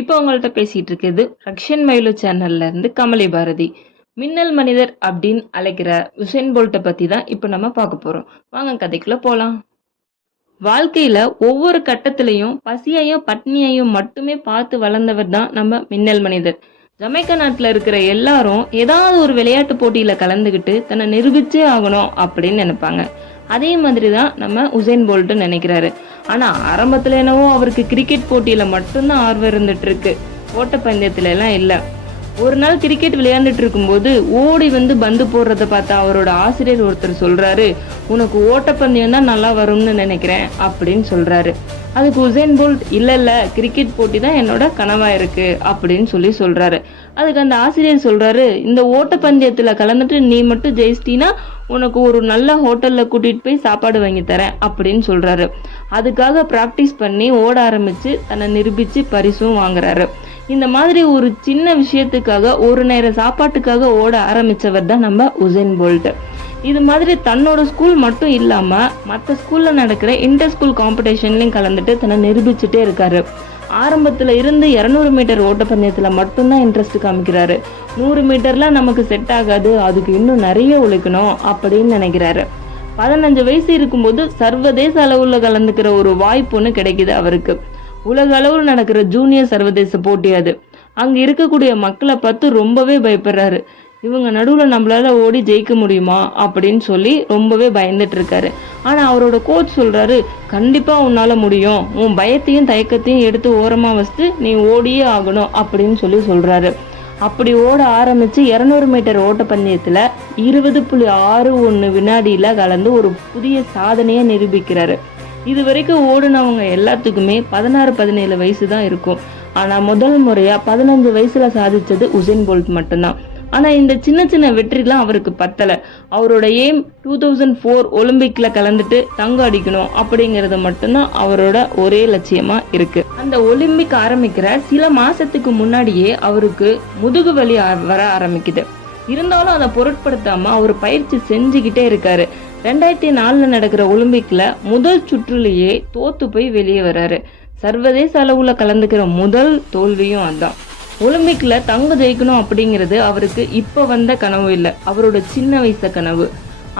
இப்போ உங்கள்ட்ட பேசிட்டு இருக்குது ரக்ஷன் மயிலு சேனல்ல இருந்து கமலி பாரதி. மின்னல் மனிதர் அப்படின்னு அழைக்கிற உசேன் போல்ட்டை பத்தி தான் இப்போ நம்ம பார்க்க போறோம். வாங்க கதைக்குள்ள போலாம். வாழ்க்கையில ஒவ்வொரு கட்டத்திலையும் பசியையும் பட்னியையும் மட்டுமே பார்த்து வளர்ந்தவர் தான் நம்ம மின்னல் மனிதர். ஜமைக்கா நாட்டுல இருக்கிற எல்லாரும் ஏதாவது ஒரு விளையாட்டு போட்டியில கலந்துகிட்டு தன்னை நிரூபிச்சே ஆகணும் அப்படின்னு நினைப்பாங்க. அதே மாதிரிதான் நம்ம உசேன் போல்ட் நினைக்கிறாரு. ஆனா ஆரம்பத்துல என்னவோ அவருக்கு கிரிக்கெட் போட்டியில மட்டும்தான் ஆர்வம் இருந்துட்டு இருக்கு, ஓட்டப்பந்தயத்துல எல்லாம் இல்ல. ஒரு நாள் கிரிக்கெட் விளையாண்டுட்டு இருக்கும்போது ஓடி வந்து பந்து போடுறத பார்த்தா அவரோட ஆசிரியர் ஒருத்தர் சொல்றாரு, உனக்கு ஓட்டப்பந்தயம் தான் நல்லா வரும்னு நினைக்கிறேன் அப்படின்னு சொல்றாரு. அதுக்கு உசேன் போல்ட் இல்ல கிரிக்கெட் போட்டி தான் என்னோட கனவா இருக்கு அப்படின்னு சொல்றாரு. அதுக்கு அந்த ஆசிரியர் சொல்றாரு, இந்த ஓட்டப்பந்தயத்துல கலந்துட்டு நீ மட்டும் ஜெயிச்சிட்டீனா உனக்கு ஒரு நல்ல ஹோட்டல்ல கூட்டிட்டு போய் சாப்பாடு வாங்கி தரேன் அப்படின்னு சொல்றாரு. அதுக்காக பிராக்டிஸ் பண்ணி ஓட ஆரம்பிச்சு தன்னை நிரூபிச்சு பரிசும் வாங்குறாரு. இந்த மாதிரி ஒரு சின்ன விஷயத்துக்காக ஒரு நேர சாப்பாட்டுக்காக ஓட ஆரம்பிச்சவர் தான் நம்ம உசேன் போல்ட். இது மாதிரி தன்னோட ஸ்கூல் மட்டும் இல்லாம மற்ற ஸ்கூல்ல நடக்கிற இன்டர் ஸ்கூல் காம்படிஷன்லயும் கலந்துட்டு தன்னை நிரூபிச்சுட்டே இருக்காரு. ஆரம்பத்துல இருந்து 200 மீட்டர் ஓட்டப்பந்தயத்துல மட்டும்தான் இன்ட்ரெஸ்ட் காமிக்கிறாரு. 100 மீட்டர்ல நமக்கு செட் ஆகாது, அதுக்கு இன்னும் நிறைய உழைக்கணும் அப்படின்னு நினைக்கிறாரு. 15 வயசு இருக்கும்போது சர்வதேச அளவுல கலந்துக்கிற ஒரு வாய்ப்பு ஒண்ணு கிடைக்குது அவருக்கு. உலக அளவில் நடக்கிற ஜூனியர் சர்வதேச போட்டி அது. அங்க இருக்கக்கூடிய மக்களை பார்த்து ரொம்பவே பயப்படுறாரு. இவங்க நடுவுல நம்மளால ஓடி ஜெயிக்க முடியுமா அப்படின்னு சொல்லி ரொம்பவே பயந்துட்டு இருக்காரு. ஆனா அவரோட கோச் சொல்றாரு, கண்டிப்பா உன்னால முடியும், உன் பயத்தையும் தயக்கத்தையும் எடுத்து ஓரமா வச்சுட்டு நீ ஓடியே ஆகணும் அப்படின்னு சொல்றாரு. அப்படி ஓட ஆரம்பிச்சு 200 மீட்டர் ஓட்டப்பந்தயத்துல 20.61 வினாடியில கலந்து ஒரு புதிய சாதனையை நிரூபிக்கிறாரு. இது வரைக்கும் ஓடுனவங்க எல்லாத்துக்குமே 16-17 வயசு தான் இருக்கும். ஆனா முதல் முறையா 15 வயசுல சாதிச்சது உசேன் போல்ட் மட்டும்தான். ஆனா இந்த சின்ன சின்ன வெற்றிலாம் அவருக்கு பத்தல. அவரோட எய்ம் 2004 ஒலிம்பிக்ல கலந்துட்டு தங்கம் அடிக்கணும் அப்படிங்கறது மட்டும்தான் அவரோட ஒரே லட்சியமா இருக்கு. அந்த ஒலிம்பிக் ஆரம்பிக்கிற சில மாசத்துக்கு முன்னாடியே அவருக்கு முதுகு வலி வர ஆரம்பிக்குது. இருந்தாலும் அதை பொருட்படுத்தாம அவர் பயிற்சி செஞ்சுக்கிட்டே இருக்காரு. 2004 நடக்கிற ஒலிம்பிக்ல முதல் சுற்றுலேயே தோத்து போய் வெளியே வர்றாரு. சர்வதேச அளவுல கலந்துக்கிற முதல் தோல்வியும் அதான். ஒலிம்பிக்ல தங்கம் ஜெயிக்கணும் அப்படிங்கிறது அவருக்கு இப்ப வந்த கனவு இல்லை, அவரோட சின்ன வயசு கனவு.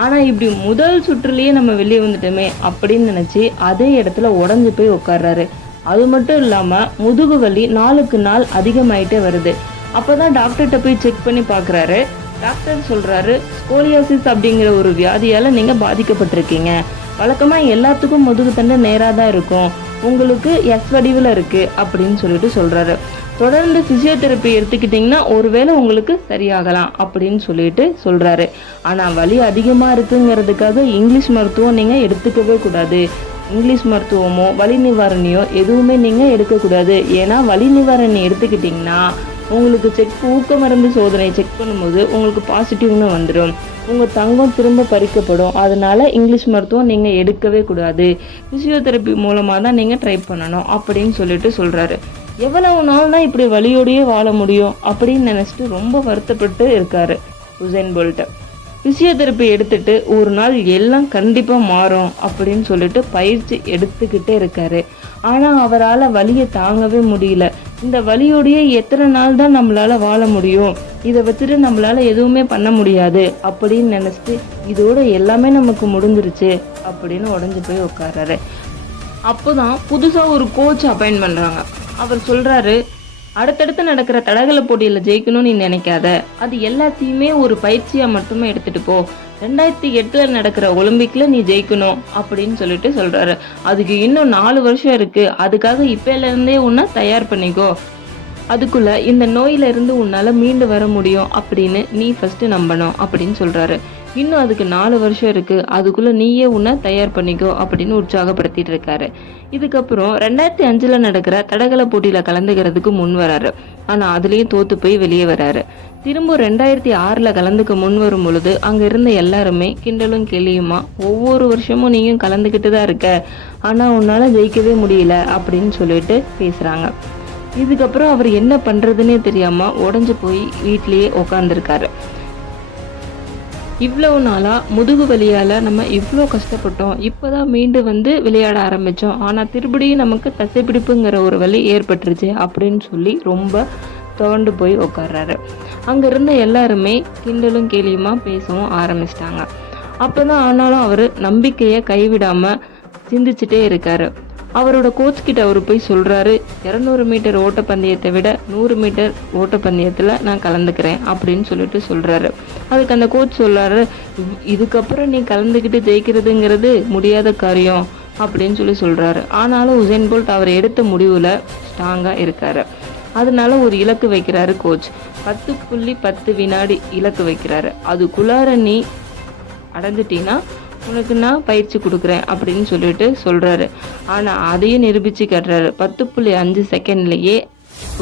ஆனா இப்படி முதல் சுற்றுலயே நம்ம வெளியே வந்துட்டோமே அப்படின்னு நினைச்சு அதே இடத்துல உடஞ்சு போய் உட்கார்றாரு. அது மட்டும் இல்லாம முதுகு வலி நாளுக்கு நாள் அதிகமாயிட்டே வருது. அப்பதான் டாக்டர்கிட்ட போய் செக் பண்ணி பாக்குறாரு. டாக்டர் சொல்றாரு, ஸ்கோலியோசிஸ் அப்படிங்கிற ஒரு வியாதியால நீங்க பாதிக்கப்பட்டிருக்கீங்க. வழக்கமா எல்லாத்துக்கும் முதுகு தண்டு நேரா தான் இருக்கும், உங்களுக்கு எஸ் வடிவில் இருக்கு அப்படின்னு சொல்றாரு. தொடர்ந்து பிசியோதெரப்பி எடுத்துக்கிட்டீங்கன்னா ஒருவேளை உங்களுக்கு சரியாகலாம் அப்படின்னு சொல்றாரு. ஆனா வலி அதிகமா இருக்குங்கிறதுக்காக இங்கிலீஷ் மருத்துவம் நீங்க எடுத்துக்கவே கூடாது. இங்கிலீஷ் மருத்துவமோ வலி நிவாரணியோ எதுவுமே நீங்க எடுக்கக்கூடாது. ஏன்னா வலி நிவாரணி எடுத்துக்கிட்டீங்கன்னா உங்களுக்கு ஊக்க மருந்து சோதனை செக் பண்ணும்போது உங்களுக்கு பாசிட்டிவ்னு வந்துடும், உங்க தங்கம் திரும்ப பறிக்கப்படும். அதனால இங்கிலீஷ் மருத்துவம் நீங்க எடுக்கவே கூடாது, பிசியோதெரப்பி மூலமா தான் நீங்க ட்ரை பண்ணணும் அப்படின்னு சொல்றாரு. எவ்வளவு நாள் தான் இப்படி வலியோடையே வாழ முடியும் அப்படின்னு நினைச்சிட்டு ரொம்ப வருத்தப்பட்டு இருக்காரு உசேன் போல்ட். பிசியோதெரப்பி எடுத்துட்டு ஒரு நாள் எல்லாம் கண்டிப்பா மாறும் அப்படின்னு பயிற்சி எடுத்துக்கிட்டே இருக்காரு. ஆனா அவரால் வலியை தாங்கவே முடியல. இந்த வலியோடையே எத்தனை நாள் தான் நம்மளால வாழ முடியும், இதை வச்சுட்டு நம்மளால எதுவுமே பண்ண முடியாது அப்படின்னு நினைச்சிட்டு இதோட எல்லாமே நமக்கு முடிஞ்சிருச்சு அப்படின்னு உடஞ்சு போய் உட்கார்றாரு. அப்போதான் புதுசா ஒரு கோச் அப்பாயிண்ட் பண்றாங்க. அவர் சொல்றாரு, அடுத்தடுத்து நடக்கிற தடகள போட்டியில ஜெயிக்கணும்னு நீ நினைக்காத, அது எல்லாத்தையுமே ஒரு பயிற்சியா மட்டுமே எடுத்துட்டு போ. 2008 நடக்கிற ஒலிம்பிக்ல நீ ஜெயிக்கணும் அப்படின்னு சொல்றாரு. அதுக்கு இன்னும் 4 வருஷம் இருக்கு, அதுக்காக இப்பல இருந்தே உன்னை தயார் பண்ணிக்கோ. அதுக்குள்ள இந்த நோயில இருந்து உன்னால மீண்டு வர முடியும் அப்படின்னு நீ ஃபர்ஸ்ட் நம்பணும் அப்படின்னு சொல்றாரு. இன்னும் அதுக்கு 4 வருஷம் இருக்கு, அதுக்குள்ள நீயே உன்னை தயார் பண்ணிக்கோ அப்படின்னு உற்சாகப்படுத்திட்டு இருக்காரு. இதுக்கப்புறம் 2005 நடக்கிற தடகள போட்டியில கலந்துக்கிறதுக்கு முன் வராரு. ஆனா அதுலயும் தோத்து போய் வெளியே வராரு. திரும்ப 2006 கலந்துக்க முன் வரும் பொழுது அங்க இருந்த எல்லாருமே கிண்டலும் கேலியுமா, ஒவ்வொரு வருஷமும் நீயும் கலந்துக்கிட்டு தான் இருக்க, ஆனா உன்னால ஜெயிக்கவே முடியல அப்படின்னு பேசுறாங்க. இதுக்கப்புறம் அவர் என்ன பண்றதுன்னே தெரியாம உடஞ்சு போய் வீட்லயே உட்கார்ந்துருக்காரு. இவ்வளவு நாளா முதுகு வலியால நம்ம இவ்வளோ கஷ்டப்பட்டோம். இப்பதான் மீண்டு வந்து விளையாட ஆரம்பிச்சோம். ஆனா திரும்பியும் நமக்கு தசைப்பிடிப்புங்கிற ஒரு வலி ஏற்பட்டுருச்சு அப்படின்னு சொல்லி ரொம்ப துவண்டு போய் உட்கார்றாரு. அங்க இருந்த எல்லாருமே கிண்டலும் கேலியுமா பேசவும் ஆரம்பிச்சிட்டாங்க. அப்பதான் ஆனாலும் அவரு நம்பிக்கைய கைவிடாம சிந்திச்சுட்டே இருக்காரு. அவரோட கோச் கிட்ட அவரு போய் சொல்றாரு, 200 மீட்டர் ஓட்டப்பந்தயத்தை விட 100 மீட்டர் ஓட்டப்பந்தயத்துல நான் கலந்துக்கிறேன் அப்படின்னு சொல்லிட்டு சொல்றாரு. அதுக்கு அந்த கோச் சொல்றாரு, இதுக்கப்புறம் நீ கலந்துக்கிட்டு ஜெயிக்கிறதுங்கிறது முடியாத காரியம் அப்படின்னு சொல்லி சொல்றாரு. ஆனாலும் உசேன் போல்ட் அவர் எடுத்த முடிவுல ஸ்ட்ராங்கா இருக்காரு. அதனால ஒரு இலக்கு வைக்கிறாரு கோச். 10.10 வினாடி இலக்கு வைக்கிறாரு. அதுக்குள்ளார நீ அடைஞ்சிட்டீங்கன்னா உனக்கு நான் பயிற்சி கொடுக்குறேன் அப்படின்னு சொல்லிட்டு சொல்றாரு. ஆனா அதையும் நிரூபிச்சு காட்டுறாரு. 10.5 செகண்ட்லயே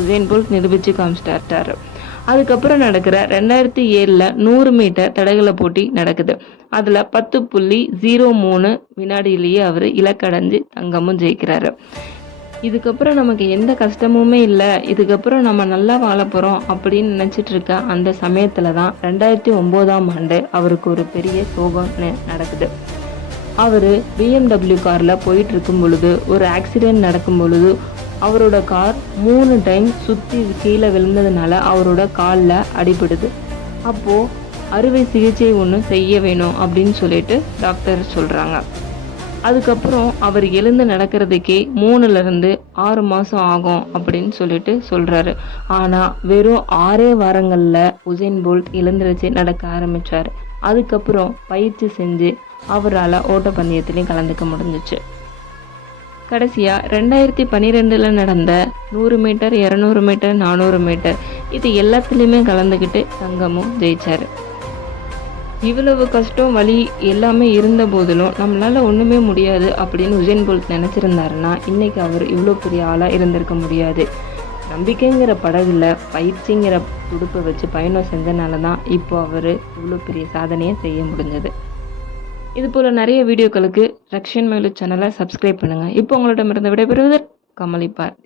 உசேன் போல்ட் நிரூபிச்சு காமிச்சிட்டாரு. அதுக்கப்புறம் நடக்கிற 2007 100 மீட்டர் தடகள போட்டி நடக்குது. அதுல 10.03 வினாடியிலேயே அவரு இலக்கடைஞ்சு தங்கமும் ஜெயிக்கிறாரு. இதுக்கப்புறம் நமக்கு எந்த கஷ்டமுமே இல்லை, இதுக்கப்புறம் நம்ம நல்லா வாழ போகிறோம் அப்படின்னு நினச்சிட்டு இருக்க அந்த சமயத்தில் தான் 2009 ஆண்டு அவருக்கு ஒரு பெரிய சோகம் நடக்குது. அவர் BMW காரில் போயிட்டு இருக்கும் பொழுது ஒரு ஆக்சிடென்ட் நடக்கும் பொழுது அவரோட கார் 3 டைம் சுற்றி கீழே விழுந்ததுனால அவரோட காலில் அடிபடுது. அப்போது அறுவை சிகிச்சை ஒன்று செய்ய வேணும் அப்படின்னு சொல்லிட்டு டாக்டர் சொல்கிறாங்க. அதுக்கப்புறம் அவர் எழுந்து நடக்கிறதுக்கே 3லிருந்து 6 மாதம் ஆகும் அப்படின்னு சொல்லிட்டு சொல்கிறாரு. ஆனால் வெறும் 6 வாரங்களில் உசேன் போல்ட் எழுந்திருச்சு நடக்க ஆரம்பித்தார். அதுக்கப்புறம் பயிற்சி செஞ்சு அவரால் ஓட்டப்பந்தயத்துலேயும் கலந்துக்க முடிஞ்சிச்சு. கடைசியாக 2012 நடந்த 100 மீட்டர் 200 மீட்டர் 400 மீட்டர் இது எல்லாத்துலேயுமே கலந்துக்கிட்டு தங்கமும் ஜெயிச்சார். இவ்வளவு கஷ்டம் வலி எல்லாமே இருந்த போதிலும் நம்மளால ஒன்றுமே முடியாது அப்படின்னு உசேன் போல்ட் நினச்சிருந்தாருன்னா இன்னைக்கு அவர் இவ்வளோ பெரிய ஆளாக இருந்திருக்க முடியாது. நம்பிக்கைங்கிற படகுல பயிற்சிங்கிற துடுப்பை வச்சு பயணம் செஞ்சனால தான் இப்போ அவர் இவ்வளோ பெரிய சாதனையை செய்ய முடிஞ்சது. இது போல் நிறைய வீடியோக்களுக்கு ரக்ஷன் மயிலு சேனலை சப்ஸ்கிரைப் பண்ணுங்கள். இப்போ உங்களிடமிருந்து விடைபெறுவது கமலி பாரதி.